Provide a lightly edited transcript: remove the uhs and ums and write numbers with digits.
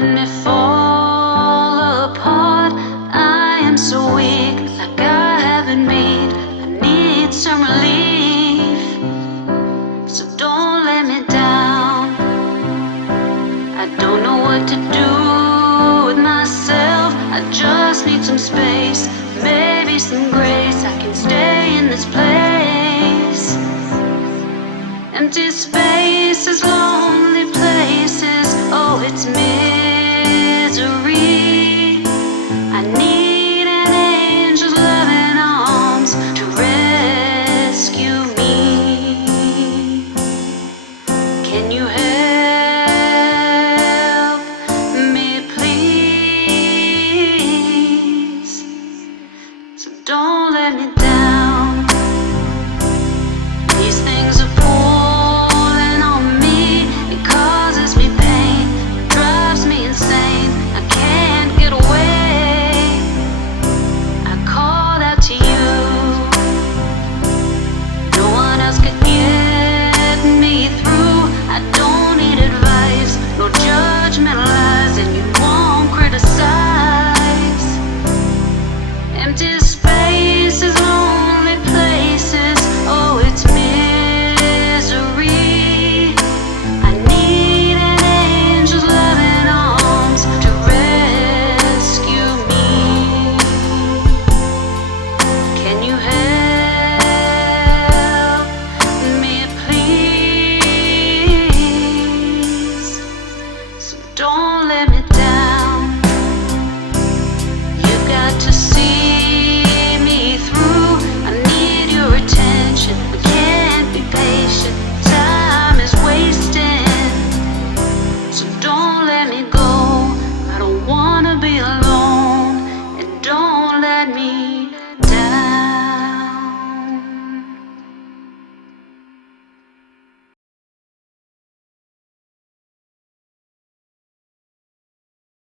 let me fall apart. I am so weak, like I haven't made. I need some relief, so don't let me down. I don't know what to do with myself. I just need some space, maybe some grace. I can stay in this place. Empty spaces, lonely places. Oh, it's me.